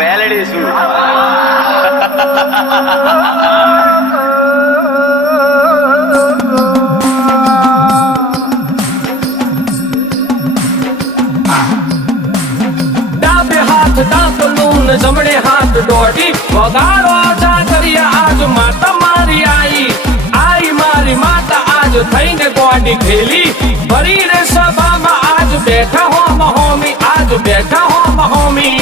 મેલડી છું ડાબે હાથ ડાકલું ને જમણે હાથ દોઢી વગાડો જાગરિયા આજ માતા મારી આઈ મારી માતા આજ થઈને ગોડી ખેલી ભરીને સભામાં આજ બેઠા હો મહોમી આજ બેઠા હો મહોમી